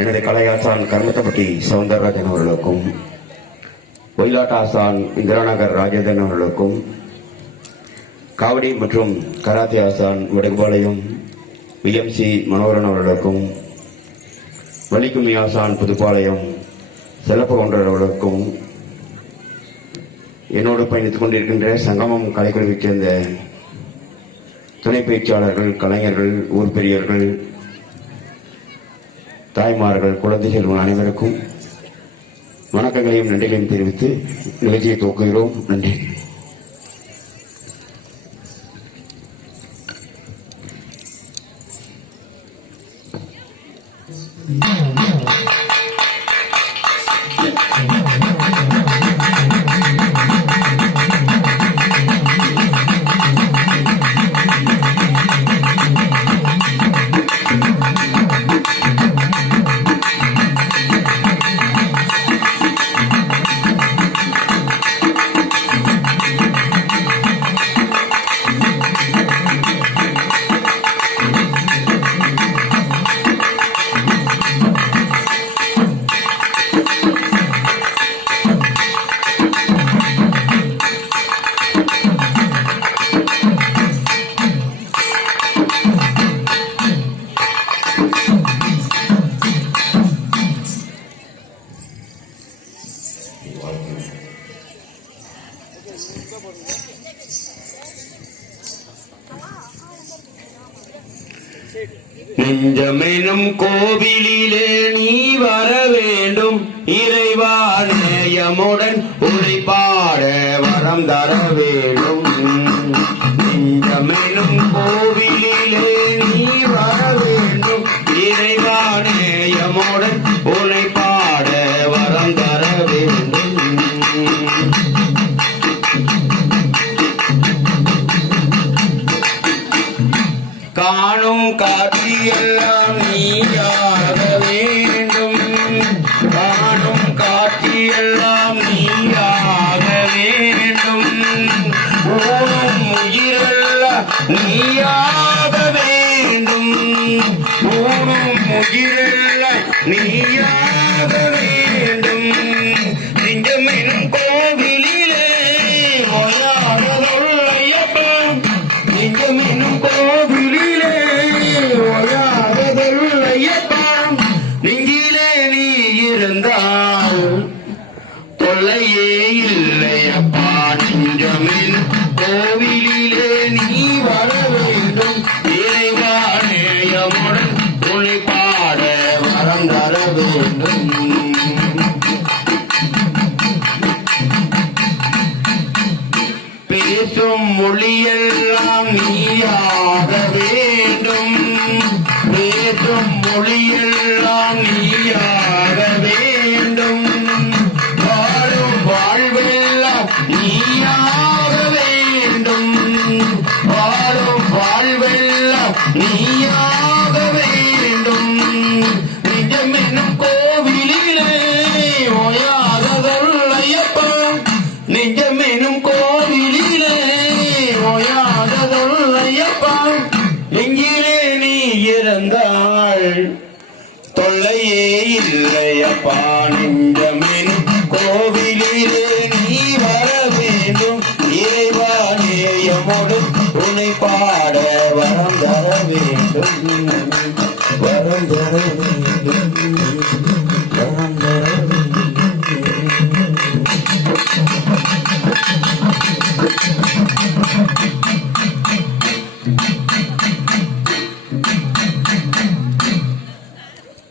எனது கலையாசான் கர்மத்தப்பட்டி சவுந்தரராஜன் அவர்களுக்கும், ஒயிலாட்ட ஆசான் இந்திராநகர் ராஜேந்திரன் அவர்களுக்கும், காவடி மற்றும் கராத்தே ஆசான் வடகுபாளையம் விஎம்சி மனோகரன் அவர்களுக்கும், வலிக்கும்மி ஆசான் புதுப்பாளையம் செல்லப்பகொண்டர் அவர்களுக்கும், என்னோடு பயணித்துக் கொண்டிருக்கின்ற சங்கமம் கலைக்குழுவைச் சேர்ந்த துணை பயிற்சியாளர்கள், கலைஞர்கள், ஊர் பெரியவர்கள், தாய்மார்கள், குழந்தை செல்வன் அனைவருக்கும் வணக்கங்களையும் நன்றிகளையும் தெரிவித்து நிகழ்ச்சியை துவக்குகிறோம். நன்றி. நெஞ்சமெனும் கோவிலிலே நீ வர வேண்டும், இறைவா நேயமுடன் உழைப்பாட வரம் தர வேண்டும். நெஞ்சமெனும் கோவிலிலே நீ வர வேண்டும், இறைவா நேயமுடன் உழைப்பாட வரம் தர வேண்டும். காணும் காட்சியெல்லாம் நீயாக வேண்டும், காணும் காட்சியெல்லாம் நீயாக வேண்டும், ஊனும் உயிரெல்லாம் நீயாக வேண்டும், ஊனும் உயிரெல்லாம் நீயாக வேண்டும். நெஞ்சமெனும் கோவிலிலே ஓயாததொல்லையப்பா, நெஞ்சமெனும் கோவிலிலே ஓயாததொல்லையப்பா, நெஞ்சிலே நீ இருந்தால் தொல்லையே இல்லையப்பா. நெஞ்சமெனும் கோவிலிலே நீ வர வேண்டும், இறைவா நேயமுடன் துணை பாட வரம் தர வேண்டும். பேசும் மொழியெல்லாம் நீயாக வேண்டும், பேசும் மொழியெல்லாம் நீயாக வேண்டும், வாழும் வாழ்வெல்லாம் நீயாக வேண்டும், வாழும் வாழ்வெல்லாம் நீயாக வேண்டும். நெஞ்சமெனும் கோவிலிலே ஓயாததொல்லையப்பா, நெஞ்சமெனும் கோவிலிலே ஓயாததொல்லையப்பா, நெஞ்சிலே நீ இருந்தால் தொல்லையே இல்லையப்பா. நெஞ்சமெனும் கோவிலிலே நீ வர வேண்டும், இறைவா நேயமுடன் உன்னை பாட வரம் தர வேண்டும், வரம் தர வேண்டும், வரம் தர வேண்டும்.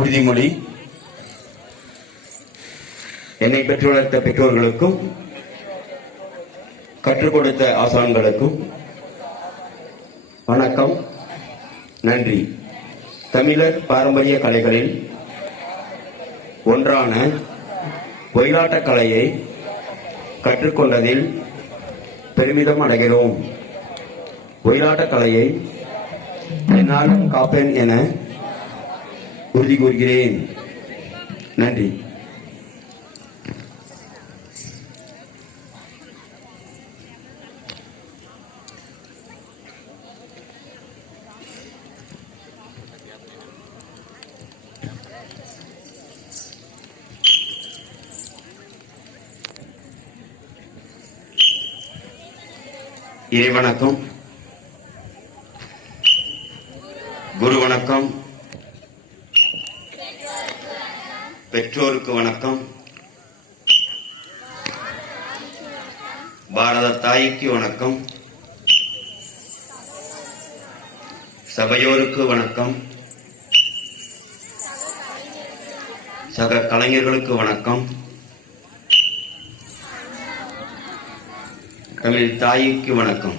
உறுதிமொழி. என்னை பெற்று வளர்த்த பெற்றோர்களுக்கும், கற்றுக் கொடுத்த ஆசான்களுக்கும் வணக்கம், நன்றி. தமிழர் பாரம்பரிய கலைகளில் ஒன்றான ஒயிலாட்ட கலையை கற்றுக்கொண்டதில் பெருமிதம் அடைகிறோம். ஒயிலாட்ட கலையை என்னாலும் காப்பேன் என உறுதி கூறுகிறேன். நன்றி. இறைவணக்கம், குரு வணக்கம், பெற்றோருக்கு வணக்கம், பாரத தாய்க்கு வணக்கம், சபையோருக்கு வணக்கம், சக கலைஞர்களுக்கு வணக்கம், தமிழ் தாய்க்கு வணக்கம்.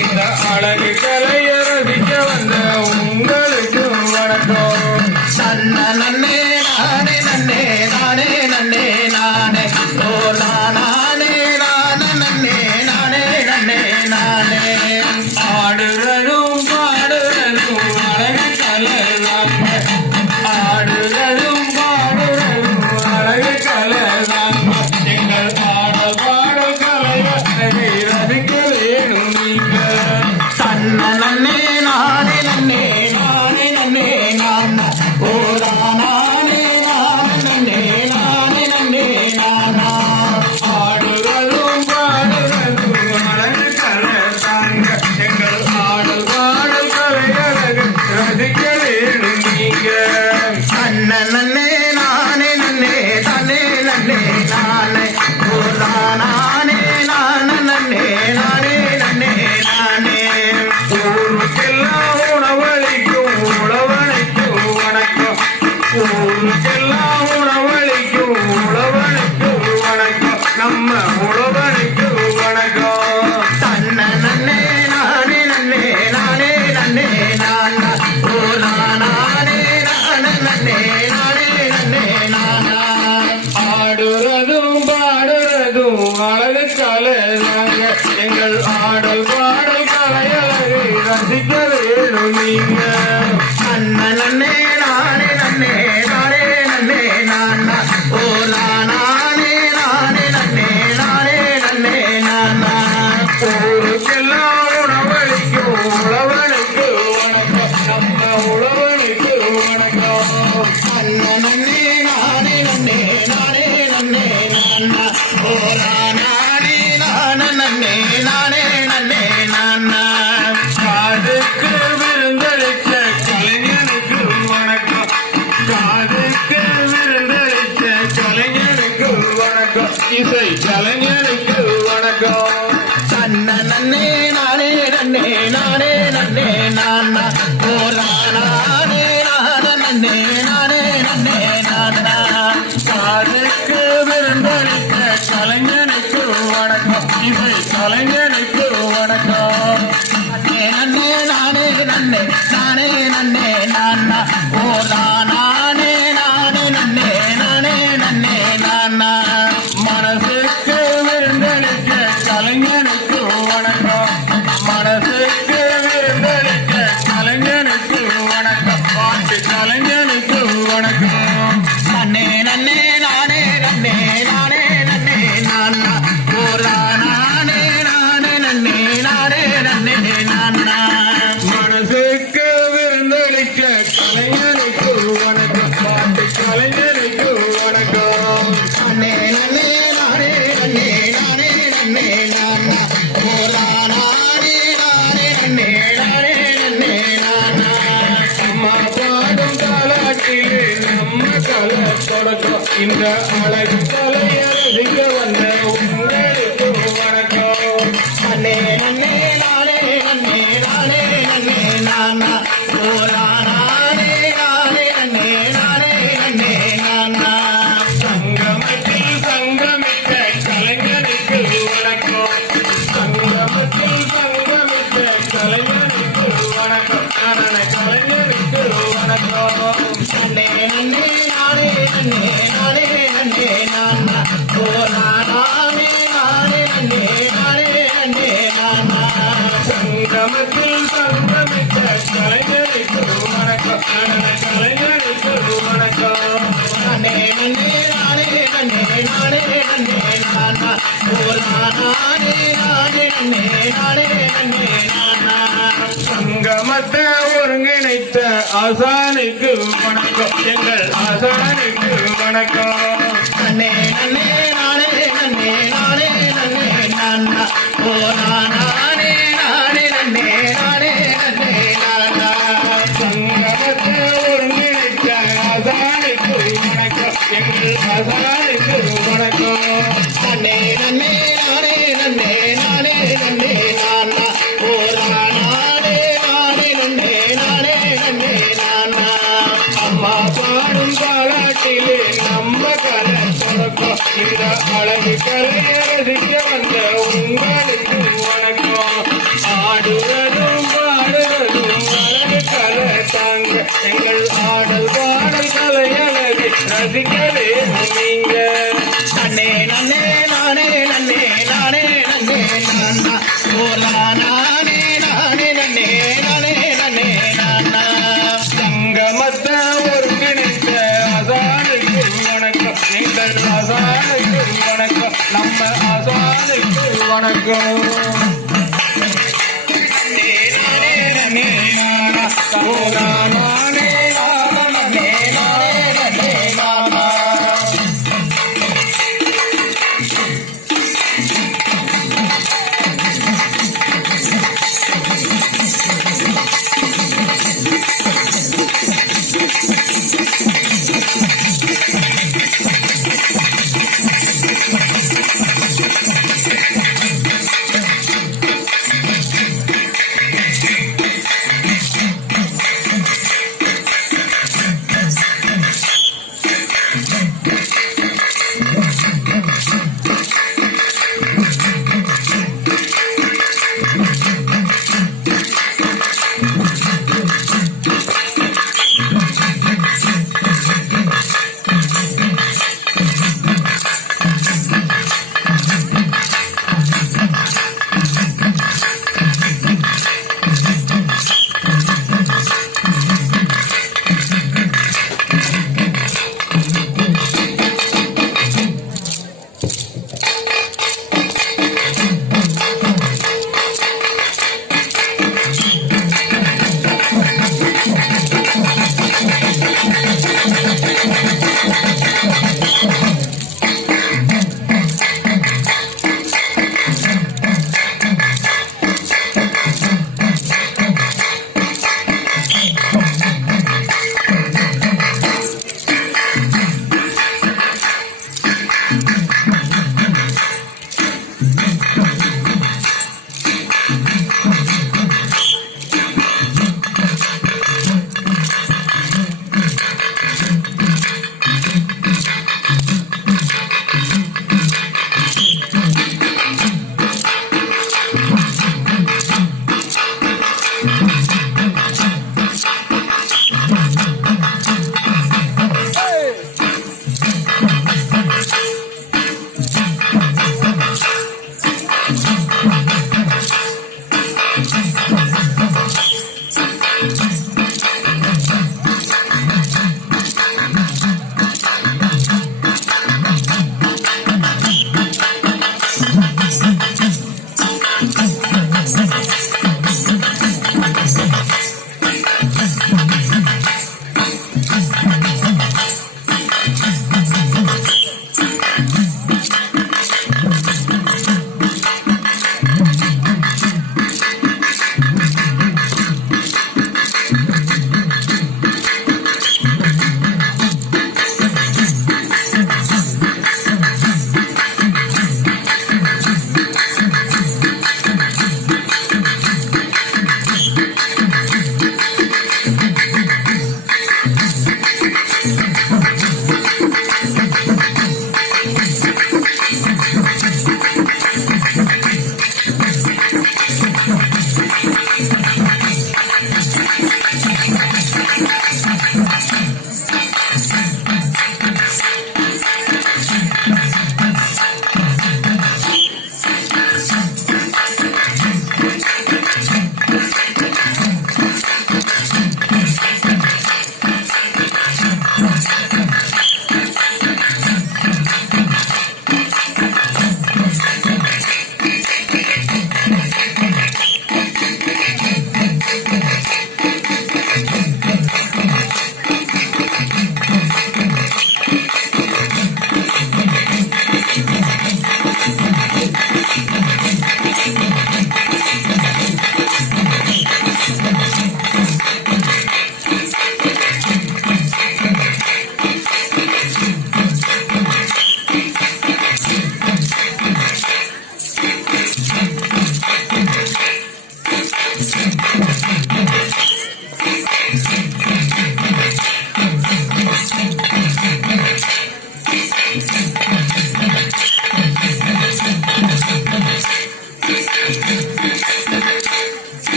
இந்த அழகு கலையை ரசிக்க வந்த உங்களுக்கு வணக்கம். நன்னே நானே நன்னே நானே நன்னே நானே ஓ நானே நானே நன்னே நானே நன்னே நானே ஆடுறதும் பாடுறதும் அழகு கலை நம்ம ஆடுறதும் பாடுறதும் அழகு கலை நம்ம எங்கள் பாடல் பாடல் கலையை ரசிக்க வேணும். நன்னே நானே நன்னே நானே நன்னே நான ஓ நானே நானே நன்னே நானே நன்னே நானா ஆடுறதும் பாடுறதும் அழகு கலை தாங்க எங்கள் ஆடல் பாடல் கலை அழகு ரசிக்க வேணும் நீங்க. நன்னே நானே நன்னே தானே நன்னே நானே ஓ நானே நானே நன்னே நானே நன்னே நானே ஊருக்கெல்லாம் உணவளிக்கும் உழவனுக்கும் வணக்கம். ஊருக்கெல்லாம் உணவளிக்கும் உழவனுக்கும் வணக்கம். நம்ம உழவனுக்கு வணக்கம். நன்னே நானே நன்னே நன்னே நானே நன்னே நானே நன்னே நானா ஓ நானே நன்னே நானே நன்னே நானா காதுக்கு விருந்தளிச்ச கலைஞனுக்கு வணக்கம் காதுக்கு விருந்தளிச்ச கலைஞனுக்கு வணக்கம் இசை கலைஞனுக்கு வணக்கம் நன்னே நானே நன்னே நானே நன்னே நானா ஓ நானே நன்னே நானே நன்னே நானா காதுக்கு விருந்தளித்த கலைஞனுக்கு வணக்கம் இசை கலைஞனுக்கு வணக்கம் நன்னே நானே நன்னே நானே நன்னே நானா ஓ நானே நன்னே நானே நன்னே நானா மனசுக்கு விருந்தளித்த கலைஞனுக்கு வணக்கம் மனசுக்கு விருந்தளித்த கலைஞனுக்கு வணக்கம் பாட்டு கலைஞனுக்கு வணக்கம் நன்னே நன்னே நானே நன்னே நானே நன்னே நானா ஓ நானே நன்னே நானே நன்னே நானா மனசுக்கு விருந்தளிக்க கலைஞனுக்கு வணக்கம் பாட்டு கலைஞனுக்கு வணக்கம் நன்னே நன்னே நானே நன்னே நானே நன்னே நானா ஓ நானே நன்னே நானே நன்னே நானா அம்மா பாடும் தாலாட்டிலே நம்ம கலை தொடக்கம் இந்த அழகு கலையரசிக்க வந்த உங்களுக்கு வணக்கம் நன்னே நன்னே நானே நன்னே நானே நன்னே நானா ஓ நானே நன்னே நானே நன்னே நானா சங்கமத்தில் சங்கமித்த கலைஞனுக்கு வணக்கம் சங்கமத்தில் சங்கமித்த கலைஞனுக்கு வணக்கம் நடன கலைஞனுக்கு வணக்கம் நன்னே நன்னே நானே நன்னே நானே நன்னே நானா ஓ நானே நன்னே நானே நன்னே நானா சங்கமத்தில் சங்கமித்த கலைஞனுக்கு வணக்கம் நடன கலைஞனுக்கு வணக்கம் நன்னே நன்னே நானே நன்னே நானே நன்னே நானா ஓ நானே நன்னே நானே நன்னே நானா சங்கமத்தை ஒருங்கிணைத்த ஆசானுக்கு வணக்கம் எங்கள் ஆசானுக்கு வணக்கம் நன்னே நன்னே நானே நன்னே நானே நன்னே நானா ஓ நானே நன்னே நானே நன்னே நானா சங்கமத்தை ஒருங்கிணைத்த ஆசானுக்கு வணக்கம் எங்கள் ஆசானுக்கு வணக்கம் நன்னே நன்னே நானே நன்னே நானே நன்னே நானா ஓ நானே நன்னே நானே நன்னே நானா அம்மா பாடும் பாலாட்டிலே நம்ம கலை தொடக்கம் இந்த அழகு கலையரசிக்க வந்த உங்களுக்கு வணக்கம் ஆடுவதும் பாடுவதும் அழகு கலை தாங்க எங்கள் ஆடல் பாடல் கலை அழகு ரசிக்கவே நீங்க நன்னே நன்னே நானே நன்னே நானே நன்னே நானா ஓ நானே நன்னே நானே நன்னே நானா சங்கமத்தை ஒருங்கிணைத்த அசானுக்கு வணக்கம் எங்கள் அசானுக்கு வணக்கம் நம்ம அசானுக்கு வணக்கம் நன்னே நானே நன்னே நானா ஓ நானே நன்னே நானே நன்னே நானா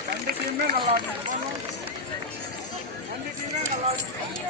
ரெண்டு டீமே நல்லா இருக்கு